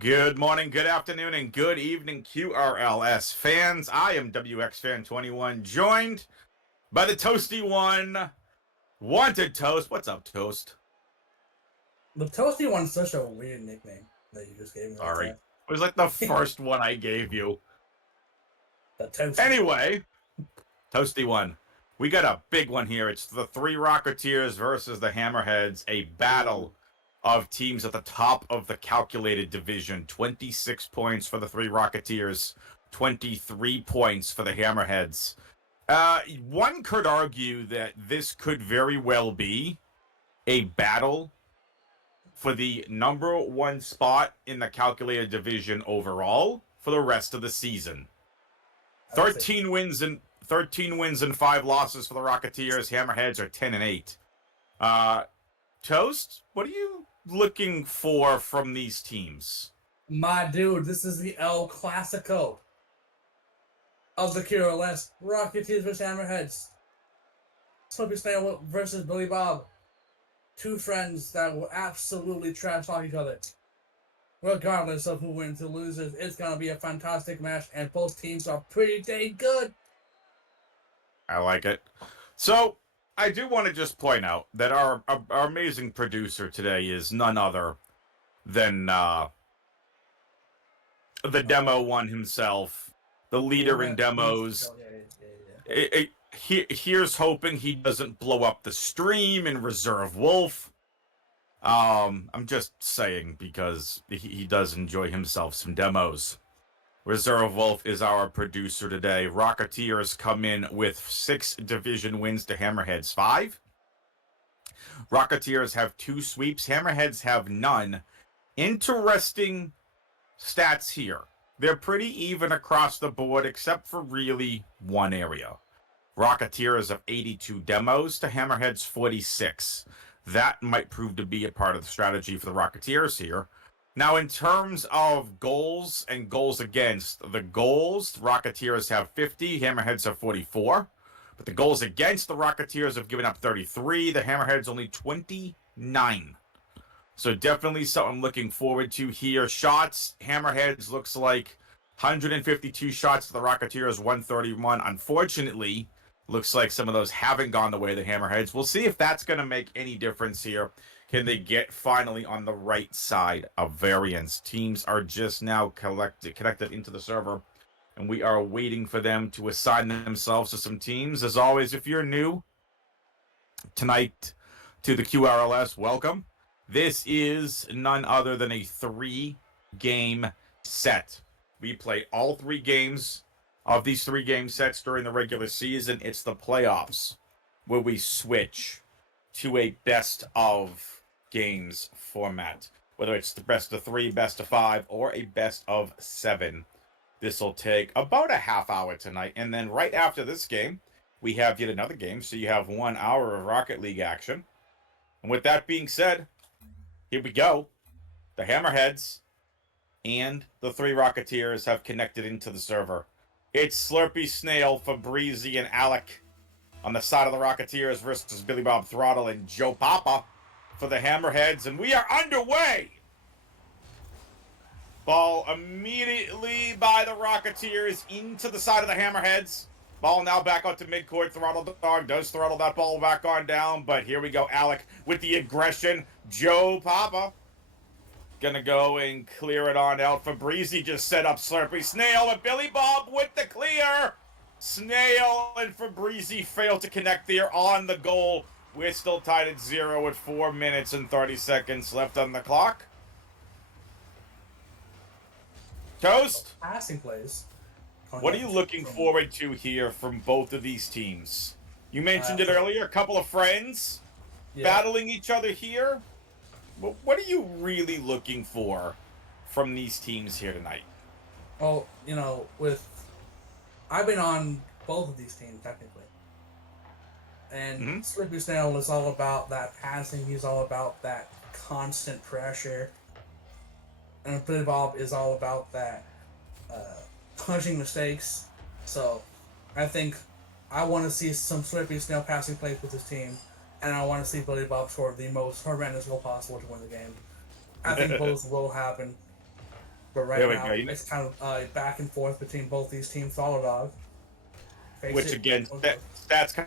Good morning, good afternoon, and good evening, QRLS fans. I am WX Fan 21, joined by the Toasty One, Wanted Toast. What's up, Toast? The Toasty one's such a weird nickname that you just gave me like Sorry. that. It was like the first one I gave you. The Toasty one. Anyway, Toasty One, we got a big one here. It's the three Rocketeers versus the Hammerheads, a battle of teams at the top of the calculated division. 26 points for the three Rocketeers, 23 points for the Hammerheads. One could argue that this could very well be a battle for the number one spot in the calculated division overall for the rest of the season. I would say 13 wins and 5 losses for the Rocketeers. Hammerheads are 10-8. Toast, what are you looking for from these teams? my dude, this is the El Clasico of the QRLS. Rocketeers versus Hammerheads. Slippy Snail versus Billy Bob. Two friends that will absolutely trash talk each other. Regardless of who wins or loses, it's gonna be a fantastic match, and both teams are pretty dang good. I like it. So, I do want to just point out that our amazing producer today is none other than the demo one himself, the leader in demos. Here's hoping he doesn't blow up the stream in Reserve Wolf. I'm just saying because he does enjoy himself some demos. Reserve Wolf is our producer today. Rocketeers come in with 6 division wins to Hammerheads 5. Rocketeers have 2 sweeps. Hammerheads have none. Interesting stats here. They're pretty even across the board except for really one area. Rocketeers have 82 demos to Hammerheads 46. That might prove to be a part of the strategy for the Rocketeers here. Now, in terms of goals and goals against, the goals, the Rocketeers have 50, Hammerheads have 44. But the goals against, the Rocketeers have given up 33, the Hammerheads only 29. So definitely something I'm looking forward to here. Shots, Hammerheads looks like 152 shots to the Rocketeers, 131. Unfortunately, looks like some of those haven't gone the way of the Hammerheads. We'll see if that's going to make any difference here. Can they get finally on the right side of variance? Teams are just now connected into the server, and we are waiting for them to assign themselves to some teams. As always, if you're new tonight to the QRLS, welcome. This is none other than a 3-game set. We play all 3 games of these 3-game sets during the regular season. It's the playoffs where we switch to a best of games format, whether it's the best of 3, best of 5, or a best of 7. This will take about a half hour tonight, and then right after this game, we have yet another game, so you have 1 hour of Rocket League action. And with that being said, here we go. The Hammerheads and the 3 Rocketeers have connected into the server. It's Slurpy Snail, Fabrizi, and Alec on the side of the Rocketeers versus Billy Bob Throttle and Joe Papa for the Hammerheads, and we are underway. Ball immediately by the Rocketeers into the side of the Hammerheads. Ball now back out to midcourt. Throttle Dog does throttle that ball back on down, but here we go. Alec with the aggression. Joe Papa gonna go and clear it on out. Fabrizi just set up Slurpy Snail, but Billy Bob with the clear. Snail and Fabrizi fail to connect there on the goal. We're still tied at 0 with 4 minutes and 30 seconds left on the clock. Toast? Passing plays. What are you looking forward to here from both of these teams? You mentioned it earlier, a couple of friends battling each other here. What are you really looking for from these teams here tonight? Well, I've been on both of these teams technically. And Slippy Snail is all about that passing. He's all about that constant pressure. And Billy Bob is all about that punishing mistakes. So I think I want to see some Slippy Snail passing plays with his team. And I want to see Billy Bob score the most horrendous goal possible to win the game. I think both will happen. But right There we now, go. it's kind of back and forth between both these teams. Follow dog. Which again, stats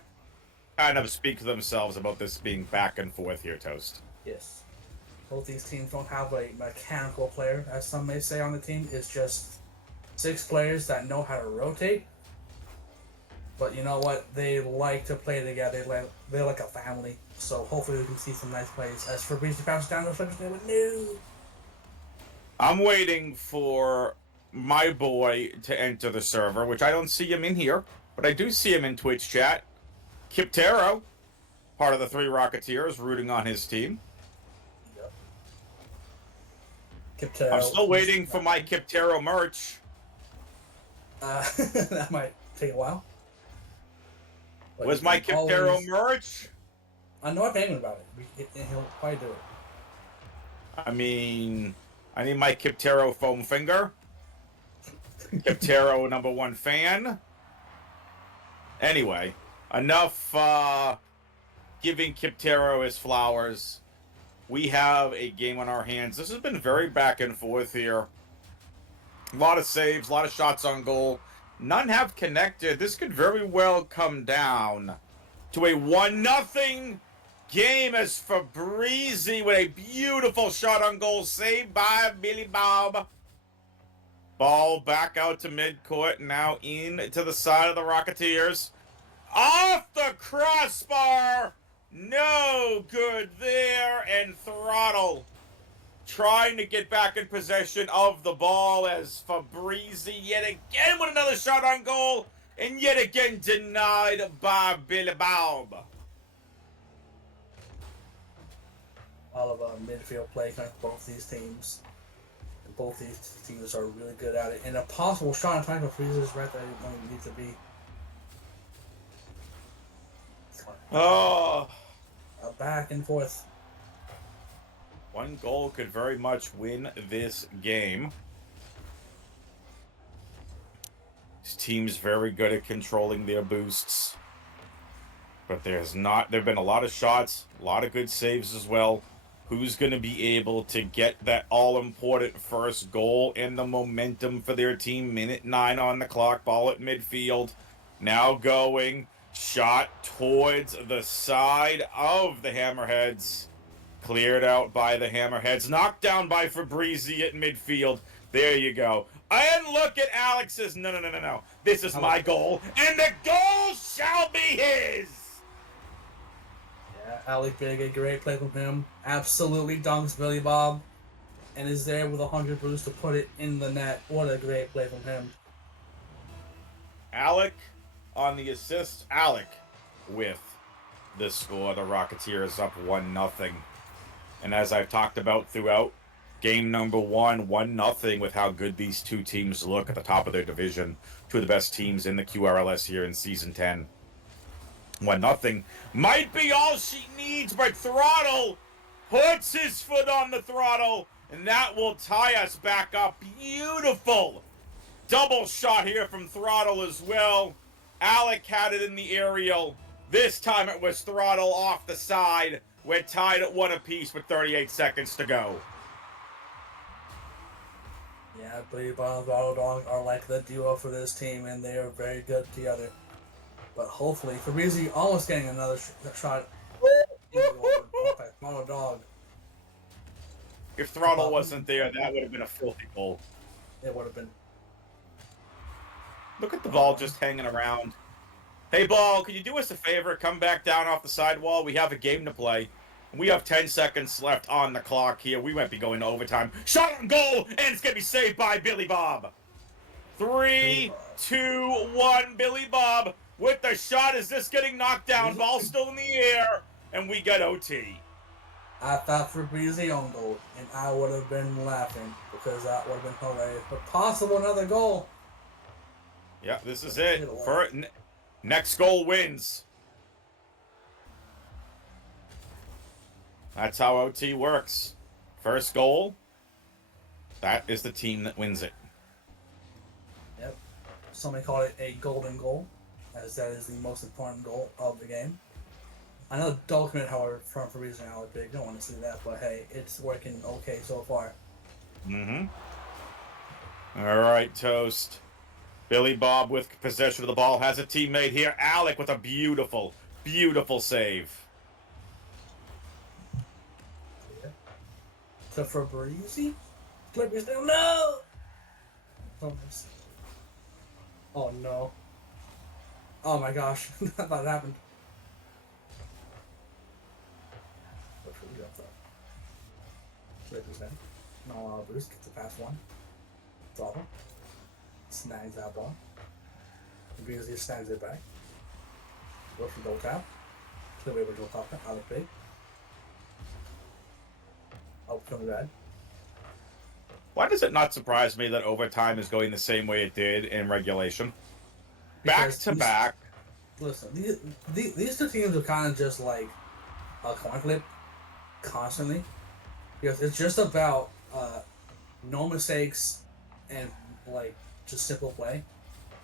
kind of speak for themselves about this being back and forth here, Toast. Yes. Both these teams don't have a mechanical player, as some may say on the team. It's just 6 players that know how to rotate. But you know what? They like to play together. They're like a family. So hopefully we can see some nice plays. As for Breezy bounce down the flips, they went no. I'm waiting for my boy to enter the server, which I don't see him in here, but I do see him in Twitch chat. Kiptero, part of the 3 Rocketeers, rooting on his team. Yep. I'm still waiting for my Kiptero merch. That might take a while. But Where's my Kiptero merch? I know I'm thinking about it. He'll probably do it. I mean, I need my Kiptero foam finger. Kiptero #1 fan. Anyway, enough giving Kiptero his flowers. We have a game on our hands. This has been very back and forth here. A lot of saves, a lot of shots on goal. None have connected. This could very well come down to a 1-0 game as Fabrizi with a beautiful shot on goal saved by Billy Bob. Ball back out to midcourt, now in to the side of the Rocketeers. Off the crossbar! No good there, and Throttle trying to get back in possession of the ball as Fabrizi yet again with another shot on goal, and yet again denied by Billy Bob. All of midfield play from both these teams. And both these teams are really good at it. And a possible shot on time for Freeze is right there when it needs to be. Oh. Back and forth. 1 goal could very much win this game. This team's very good at controlling their boosts. But there've been a lot of shots, a lot of good saves as well. Who's going to be able to get that all-important first goal and the momentum for their team? Minute 9 on the clock, ball at midfield. Now going, shot towards the side of the Hammerheads. Cleared out by the Hammerheads. Knocked down by Fabrizi at midfield. There you go. And look at Alex's. No. This is my goal. And the goal shall be his. Yeah, Alec Big, a great play from him. Absolutely dunks Billy Bob. And is there with 100 boost to put it in the net. What a great play from him. Alec on the assist. Alec with the score. The Rocketeers up 1-0. And as I've talked about throughout, game number 1, 1-0 with how good these two teams look at the top of their division. 2 of the best teams in the QRLS here in Season 10. 1-0 might be all she needs, but Throttle puts his foot on the throttle, and that will tie us back up. Beautiful double shot here from Throttle as well. Alec had it in the aerial. This time it was Throttle off the side. We're tied at 1 apiece with 38 seconds to go. Yeah, I believe Throttle Dog are like the duo for this team, and they are very good together. But hopefully, Fabrizi almost getting another shot. Throttle Dog. If Throttle wasn't there, that would have been a filthy goal. It would have been. Look at the ball just hanging around. Hey, Ball, can you do us a favor? Come back down off the sidewall. We have a game to play. We have 10 seconds left on the clock here. We might be going to overtime. Shot on goal, and it's going to be saved by Billy Bob. 3, 2, 1. Billy Bob with the shot. Is this getting knocked down? Ball still in the air, and we got OT. I thought Fabrizi on goal, and I would have been laughing because that would have been hilarious. But possible another goal. Yeah, this is it. Next goal wins. That's how OT works. First goal, that is the team that wins it. Yep. Somebody called it a golden goal, as that is the most important goal of the game. I know dull commit, however, from Fabrizi and Alec Big. Don't want to see that, but hey, it's working okay so far. Mm-hmm. All right, Toast. Billy Bob with possession of the ball has a teammate here. Alec with a beautiful, beautiful save. So for Breezy, Clippers still no. Oh no. Oh my gosh, that happened. What should we go for? Clippers then. No, Bruce gets the pass one. Drop him. Snags that ball. Breezy snags it back. Go for goal tap. Clear way to go top out of big. Out from red. Why does it not surprise me that overtime is going the same way it did in regulation? Back to back. Listen, these two teams are kind of just like a coin flip constantly. Because it's just about no mistakes and like just simple play.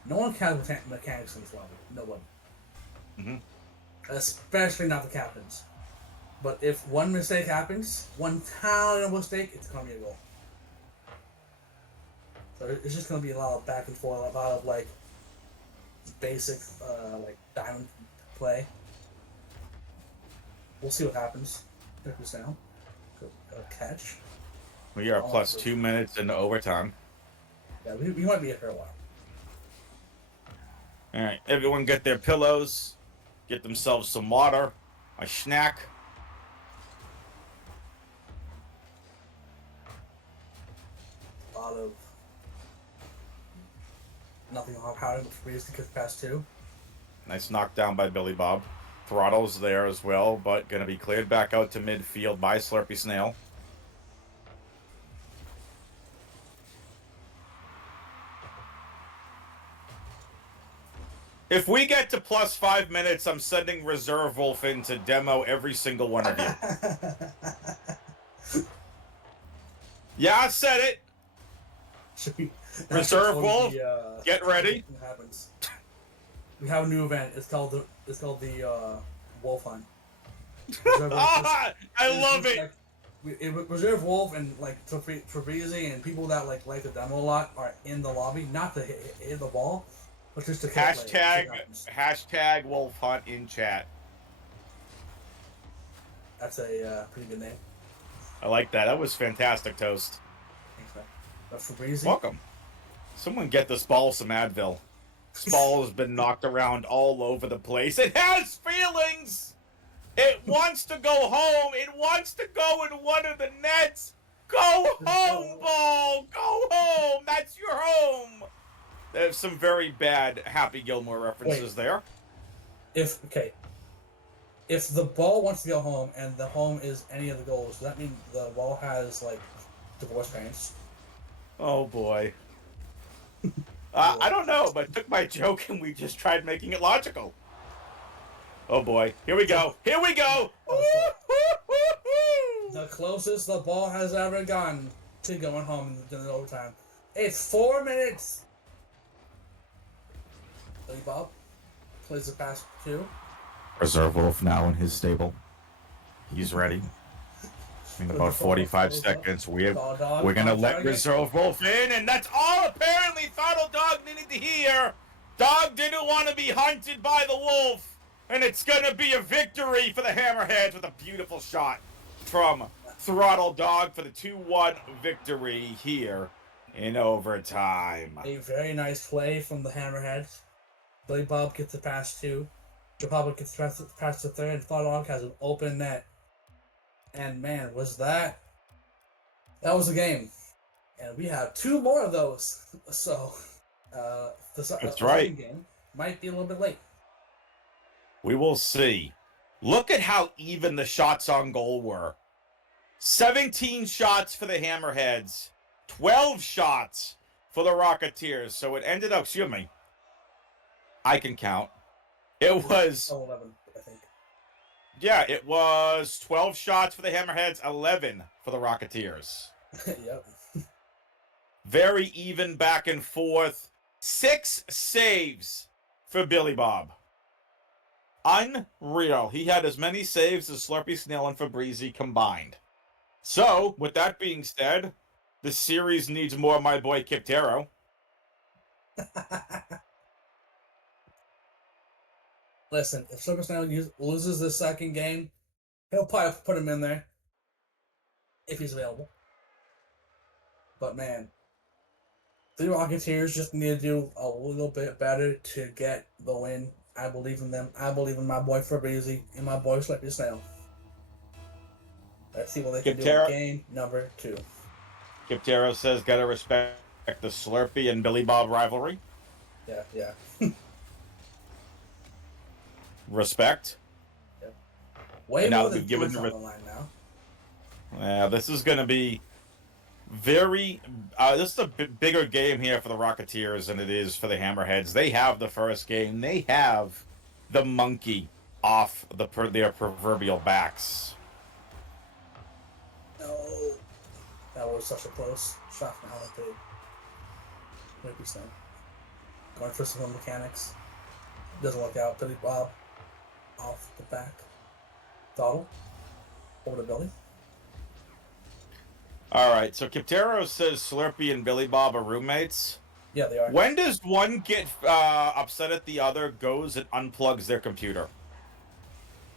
No one can have mechanics in this level. No one. Mm-hmm. Especially not the captains. But if one mistake happens, one tiny mistake, it's gonna be a goal. So it's just gonna be a lot of back and forth, a lot of like basic like diamond play. We'll see what happens. Pick this down. Good catch. We are plus 2 minutes into overtime. Yeah, we might be here for a while. All right, everyone get their pillows, get themselves some water, a snack. A lot of nothing on powder but Breeze to kick past two. Nice knockdown by Billy Bob. Throttle's there as well, but going to be cleared back out to midfield by Slurpy Snail. If we get to plus 5 minutes, I'm sending Reserve Wolf in to demo every single one of you. Yeah, I said it. Reserve Wolf, get ready. Happens. We have a new event. It's called the Wolf Hunt. I love it. Like, Reserve Wolf and like Fabrizi and people that like the demo a lot are in the lobby, not to hit the ball, but just to hashtag Wolf Hunt in chat. That's a pretty good name. I like that. That was fantastic, Toast. Thanks, man. But Fabrizi, welcome. Someone get this ball some Advil. This ball has been knocked around all over the place. It has feelings. It wants to go home. It wants to go in one of the nets. Go home, ball. Go home. That's your home. There's some very bad Happy Gilmore references there. If the ball wants to go home and the home is any of the goals, does that mean the ball has like divorce parents? Oh boy. I don't know, but took my joke and we just tried making it logical. Oh boy. Here we go. Here we go. The closest the ball has ever gotten to going home in the overtime. It's 4 minutes. Billy Bob plays the pass two. Reserve Wolf now in his stable. He's ready. In about 45 seconds, we're gonna let Reserve Wolf in, and that's all apparently Throttle Dog needed to hear. Dog didn't want to be hunted by the wolf, and it's gonna be a victory for the Hammerheads with a beautiful shot from Throttle Dog for the 2-1 victory here in overtime. A very nice play from the Hammerheads. Billy Bob gets the pass two. Joe gets the pass to third, and Throttle Dog has an open net. And man, that was a game. And we have 2 more of those. So, that's right. Game might be a little bit late. We will see. Look at how even the shots on goal were. 17 shots for the Hammerheads, 12 shots for the Rocketeers. So it ended up, excuse me, I can count. It was 11, I think. Yeah, it was 12 shots for the Hammerheads, 11 for the Rocketeers. Yep. Very even back and forth. 6 saves for Billy Bob. Unreal. He had as many saves as Slurpy Snail and Fabrizi combined. So, with that being said, The series needs more of my boy Kiptero. Listen, if Slippery Snail loses the second game, he'll probably put him in there if he's available. But man, the Rocketeers just need to do a little bit better to get the win. I believe in them. I believe in my boy Fabrizi and my boy Slippery Snail. Let's see what they can do in game number 2. Kiptero says, gotta respect the Slurpee and Billy Bob rivalry. Yeah. Respect. Yep. Way more than points on the line now. Yeah, this is going to be very... this is a bigger game here for the Rocketeers than it is for the Hammerheads. They have the first game. They have the monkey off their proverbial backs. No. That was such a close shot from how they played. 100%. Going for some mechanics. Doesn't work out. Billy Bob off the back. Throttle. Over to Billy. All right, so Kiptero says Slurpee and Billy Bob are roommates. Yeah, they are. When does one get upset at the other, goes and unplugs their computer?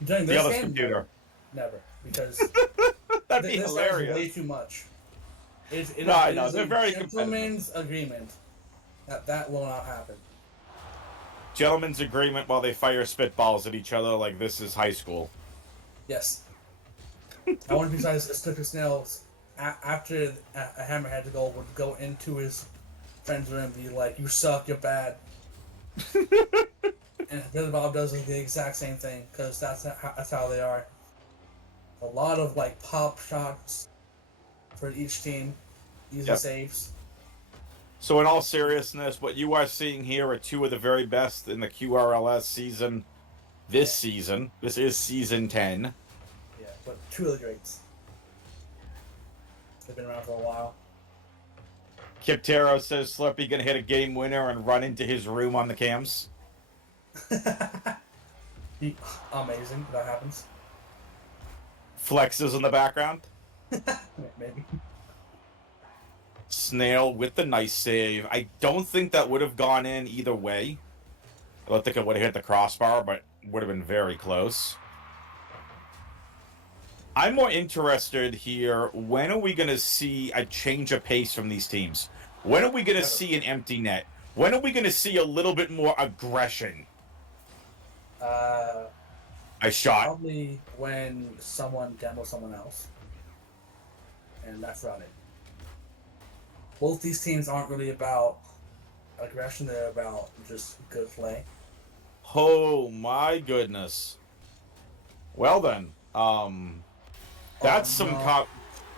During this the other's game, computer. Never. Because that'd be this hilarious. Way too much. I know. They're very gentleman's agreement that will not happen. Gentleman's agreement while they fire spitballs at each other like this is high school. Yes. I want to be besides Slippery Snails after a Hammerhead goal would go into his friend's room and be like, "You suck, you're bad." And Billy Bob does the exact same thing because that's how they are. A lot of like pop shots for each team, easy saves. So in all seriousness, what you are seeing here are two of the very best in the QRLS season. This season, this is season 10. Yeah, but two of the greats. They've been around for a while. Kiptero says Slurpee gonna hit a game winner and run into his room on the cams. Amazing, that happens. Flexes in the background. Maybe. Snail with the nice save. I don't think that would have gone in either way. I don't think it would have hit the crossbar, but would have been very close. I'm more interested here. When are we going to see a change of pace from these teams? When are we going to see an empty net? When are we going to see a little bit more aggression? I shot. Probably when someone demos someone else. And that's about it. Both these teams aren't really about aggression, they're about just good play. Oh my goodness. Well then, that's some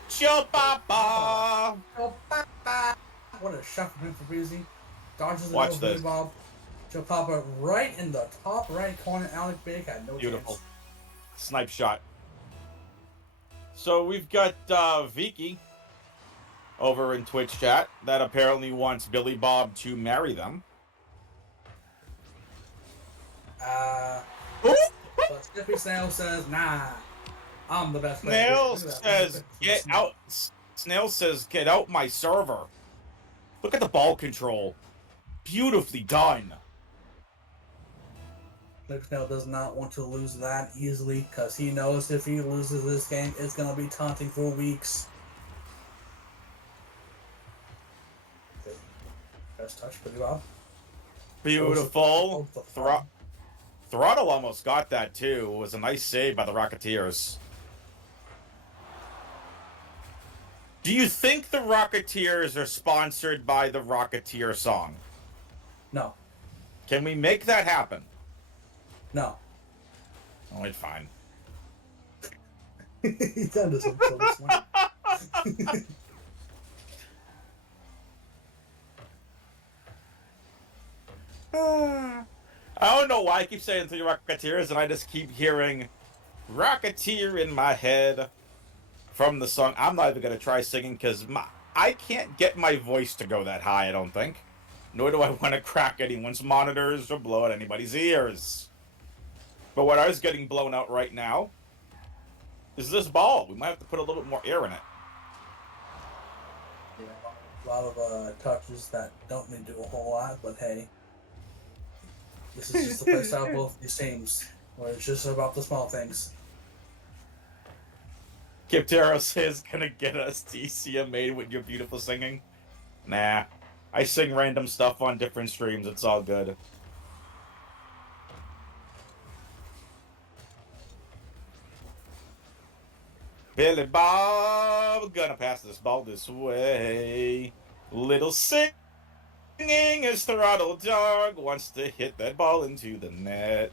Joe Papa! Joe Papa! What a shot from him for Breezy. Dodges the Watch this. Bob. Joe Papa right in the top right corner. Alec Big had no Beautiful. chance. Snipe shot. So we've got Vicky over in Twitch chat that apparently wants Billy Bob to marry them. But Slippery Snail says, nah, I'm the best player. Snail says, get out. Snail says, get out my server. Look at the ball control. Beautifully done. Slippery Snail does not want to lose that easily because he knows if he loses this game, it's going to be taunting for weeks. First touch, pretty well. Beautiful. Throttle almost got that too. It was a nice save by the Rocketeers. Do you think the Rocketeers are sponsored by the Rocketeer song? No. Can we make that happen? No. Oh, it's fine. He done this so this one. I don't know why I keep saying Three Rocketeers, and I just keep hearing Rocketeer in my head from the song. I'm not even going to try singing because I can't get my voice to go that high, I don't think. Nor do I want to crack anyone's monitors or blow out anybody's ears. But what I was getting blown out right now is this ball. We might have to put a little bit more air in it. Yeah, a lot of touches that don't need to do a whole lot, but hey, this is just the play style of both these teams, where it's just about the small things. Kipteros is gonna get us DCM made with your beautiful singing. Nah. I sing random stuff on different streams. It's all good. Billy Bob gonna pass this ball this way. Little singing as Throttle Dog wants to hit that ball into the net.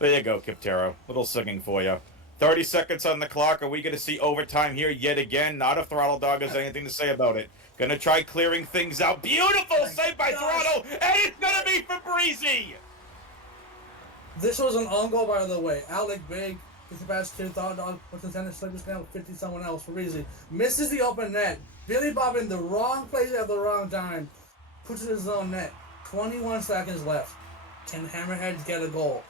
There you go, Kiptero. Little singing for you. 30 seconds on the clock. Are we going to see overtime here yet again? Not if Throttle Dog has anything to say about it. Gonna try clearing things out. Beautiful save by Throttle, and it's gonna be for Breezy. This was an on goal, by the way. Alec Big gets the pass to Throttle Dog, puts his hand in slip down, 50 someone else for Breezy. Misses the open net. Billy Bob in the wrong place at the wrong time. Puts it in his own net. 21 seconds left. Can Hammerheads get a goal?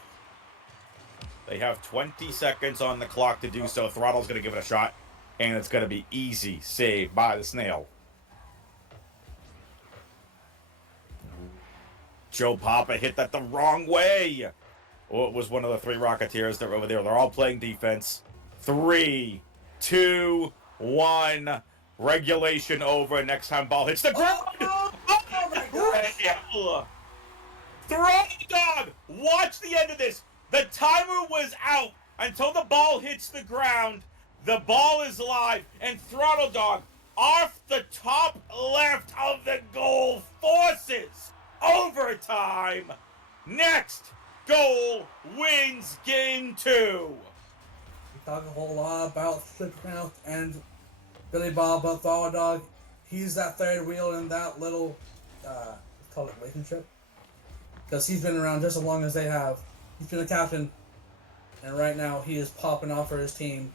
They have 20 seconds on the clock to do so. Throttle's gonna give it a shot, and it's gonna be easy save by the Snail. Joe Papa hit that the wrong way. Oh, it was one of the 3 Rocketeers that were over there. They're all playing defense. 3, 2, 1. Regulation over. Next time ball hits the ground. Oh my gosh. Throttle Dog. Watch the end of this. The timer was out until the ball hits the ground. The ball is live, and Throttle Dog off the top left of the goal forces overtime. Next goal wins game 2. We talk a whole lot about Slipmouth and Billy Bob, but Throttle Dog, he's that third wheel in that little, let's call it relationship. Because he's been around just as long as they have. He's been a captain, and right now he is popping off for his team.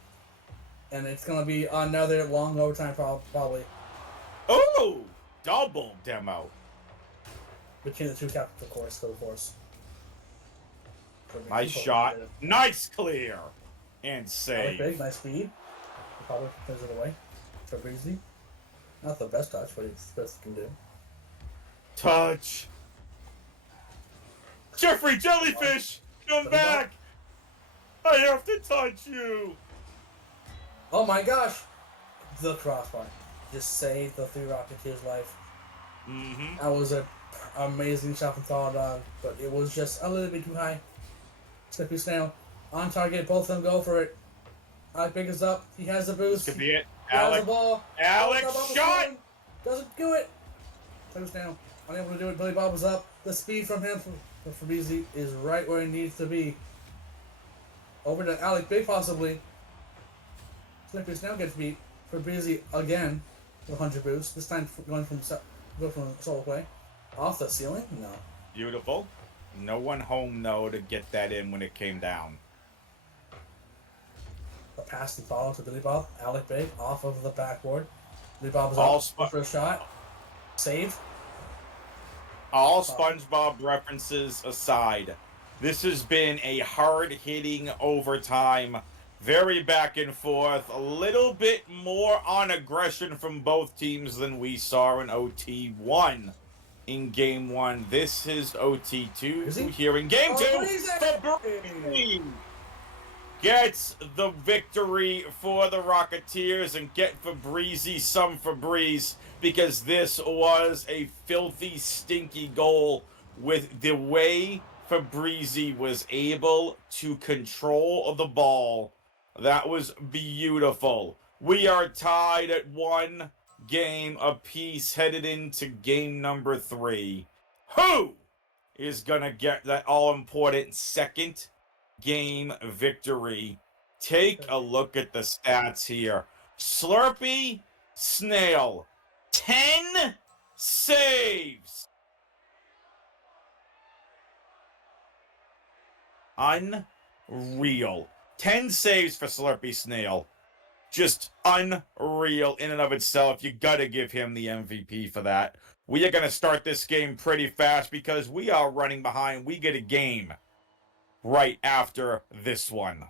And it's going to be another long overtime probably. Oh, double demo. Between the two captains, of course, for the force. Nice shot. Nice clear. And save. Big, nice speed. Probably turns it away. For Breezy. Not the best touch, but it's the best he can do. Touch. Jeffrey Jellyfish, come back. I have to touch you. Oh my gosh. The crossbar. Just saved the 3 Rocketeers' life. Mm-hmm. That was an amazing shot from Throttle Dog, but it was just a little bit too high. Slippy Snail. On target, both of them go for it. Alec Big is up. He has the boost. This could be it. He has Alec. the ball. Alec shot. Doesn't do it. Slippy Snail. Unable to do it. Billy Bob is up. The speed from him for BZ is right where it needs to be. Over to Alec Big possibly. Slippy Snail gets beat for BZ again with 100 boost. This time going from solo play. Off the ceiling? No. Beautiful. No one home, though, to get that in when it came down. The pass and follow to Billy Bob. Alec Big off of the backboard. Billy Bob is up for a shot. Save. All SpongeBob references aside, this has been a hard-hitting overtime. Very back and forth. A little bit more on aggression from both teams than we saw in OT1. In Game 1, this is OT2 here in Game 2. Fabrizi gets the victory for the Rocketeers, and get Fabrizi some Febreze, because this was a filthy, stinky goal with the way Fabrizi was able to control the ball. That was beautiful. We are tied at 1 game apiece headed into game number 3. Who is gonna get that all-important second game victory? Take a look at the stats here. Slurpy Snail, 10 saves. Unreal. 10 saves for Slurpy Snail. Just unreal in and of itself. You gotta give him the MVP for that. We are gonna start this game pretty fast because we are running behind. We get a game right after this one.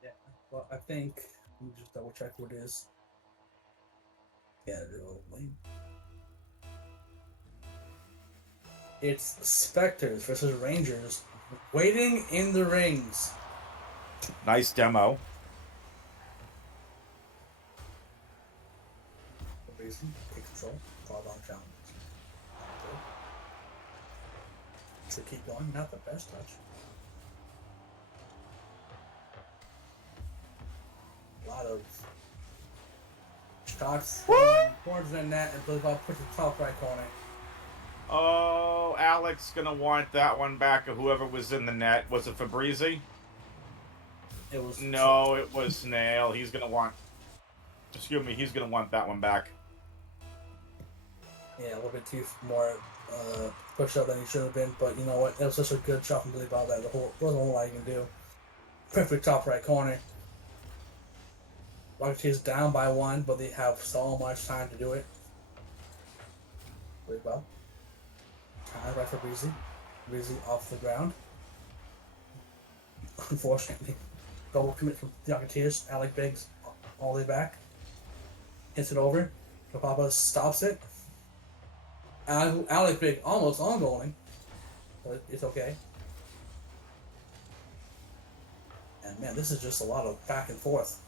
Yeah, well, I think, let me just double check what it is. Yeah, it's Spectres versus Rangers, waiting in the rings. Nice demo. Reason, take control, fall down challenge. Should keep going, not the best touch. A lot of shots towards the net and Billy Bob puts the top right corner. Oh, Alex gonna want that one back of whoever was in the net. Was it Fabrizi? It was no, it was Snail. He's gonna want. Excuse me. He's gonna want that one back. Yeah, a little bit too more pushed up than he should have been, but you know what? It was such a good shot from Billy Bob that there wasn't a whole lot you can do. Perfect top right corner. Rocketeers down by 1, but they have so much time to do it. Billy Bob. Time right for Breezy. Breezy off the ground. Unfortunately, double commit from the Rocketeers. Alec Biggs all the way back. Hits it over. Papa stops it. Alec Big almost on goaling, but it's okay. And man, this is just a lot of back and forth.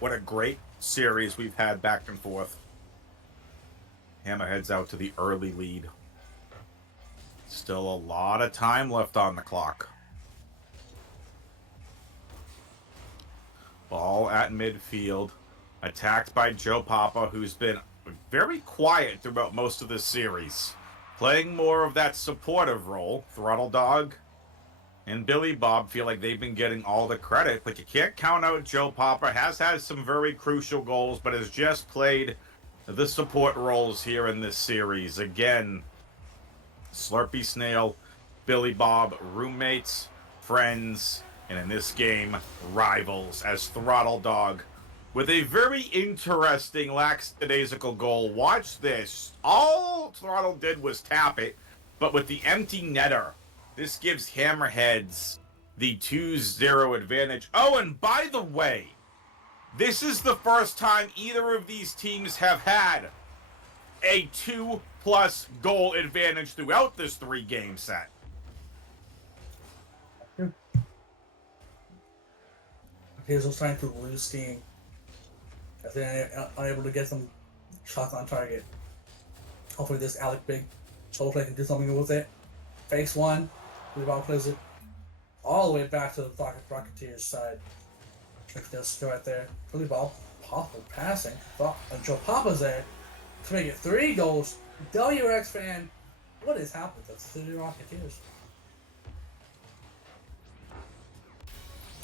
What a great series we've had back and forth. Hammerheads out to the early lead. Still a lot of time left on the clock. Ball at midfield. Attacked by Joe Papa, who's been very quiet throughout most of this series. Playing more of that supportive role. Throttle Dog and Billy Bob feel like they've been getting all the credit, but you can't count out Joe Papa. Has had some very crucial goals, but has just played the support roles here in this series. Again, Slurpy Snail, Billy Bob, roommates, friends, and in this game, rivals as Throttle Dog with a very interesting lackadaisical goal. Watch this. All Throttle did was tap it, but with the empty netter, this gives Hammerheads the 2-0 advantage. Oh, and by the way, this is the first time either of these teams have had a 2+ goal advantage throughout this 3-game set. Here's what's trying to lose steam as they're unable to get some shots on target. Hopefully this Alec Big hopefully can do something with it. Face one, the ball plays it all the way back to the Rocketeers side. Just right there. Billy Bob, Papa passing. And Joe Papa's there to make it 3 goals. WX fan, what has happened to the City Rocketeers?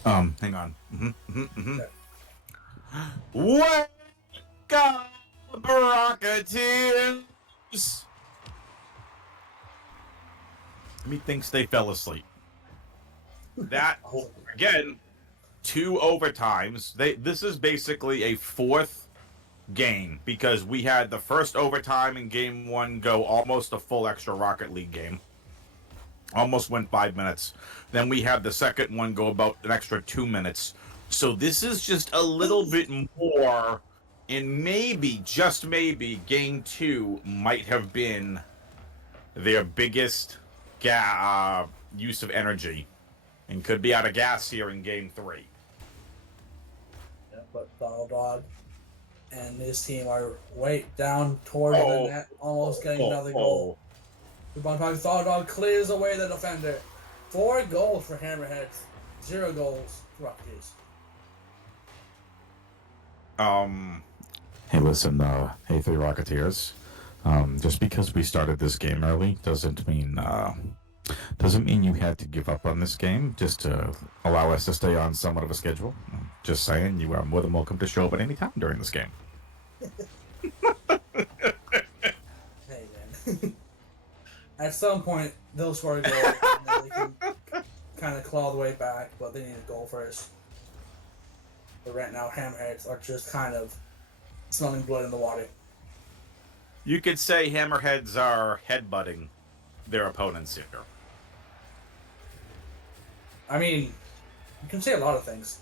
Hang on. Wake up, Rocketeers! Methinks they fell asleep. That, again, 2 overtimes. This is basically a 4th game because we had the first overtime in game 1 go almost a full extra Rocket League game. Almost went 5 minutes. Then we had the second one go about an extra 2 minutes. So this is just a little bit more, and maybe, just maybe, game 2 might have been their biggest use of energy, and could be out of gas here in game 3. Yeah, but Donald Dog and his team are way down towards the net, almost getting another goal. The Donald Dog clears away the defender. 4 goals for Hammerheads, 0 goals for Rocketeers. Hey, listen, hey, 3 Rocketeers. Just because we started this game early doesn't mean you had to give up on this game just to allow us to stay on somewhat of a schedule. Just saying, you are more than welcome to show up at any time during this game. Hey, man. At some point, they'll score a goal, and then they can kind of claw the way back, but they need a goal first. But right now, Hammerheads are just kind of smelling blood in the water. You could say Hammerheads are headbutting their opponents here. I mean, you can say a lot of things.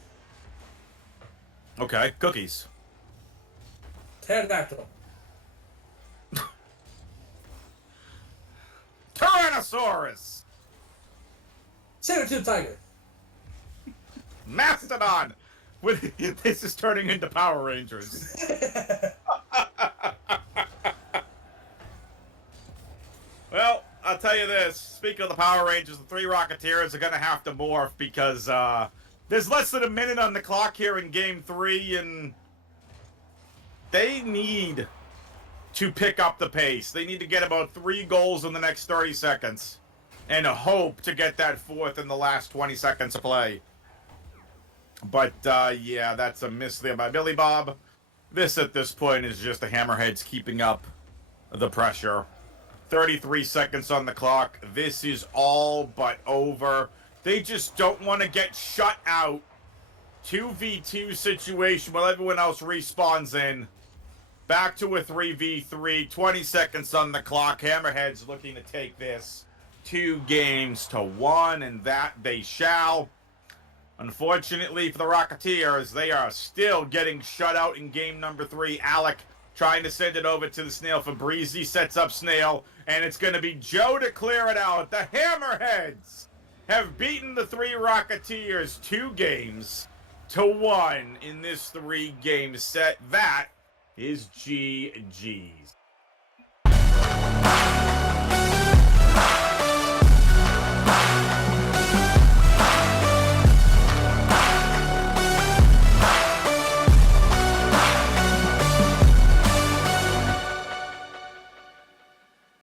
Okay, cookies. Pterodactyl. Tyrannosaurus. Saber-tooth tiger. Mastodon. This is turning into Power Rangers. Well, I'll tell you this. Speaking of the Power Rangers, the 3 Rocketeers are going to have to morph because there's less than a minute on the clock here in Game 3, and they need to pick up the pace. They need to get about 3 goals in the next 30 seconds and hope to get that 4th in the last 20 seconds of play. But, yeah, that's a miss there by Billy Bob. This, at this point, is just the Hammerheads keeping up the pressure. 33 seconds on the clock. This is all but over. They just don't want to get shut out. 2v2 situation while everyone else respawns in. Back to a 3v3. 20 seconds on the clock. Hammerheads looking to take this 2-1, and that they shall. Unfortunately for the Rocketeers, they are still getting shut out in game number 3. Alec trying to send it over to the Snail. Fabrizi sets up Snail, and it's going to be Joe to clear it out. The Hammerheads have beaten the 3 Rocketeers 2-1 in this 3-game set. That is GG's.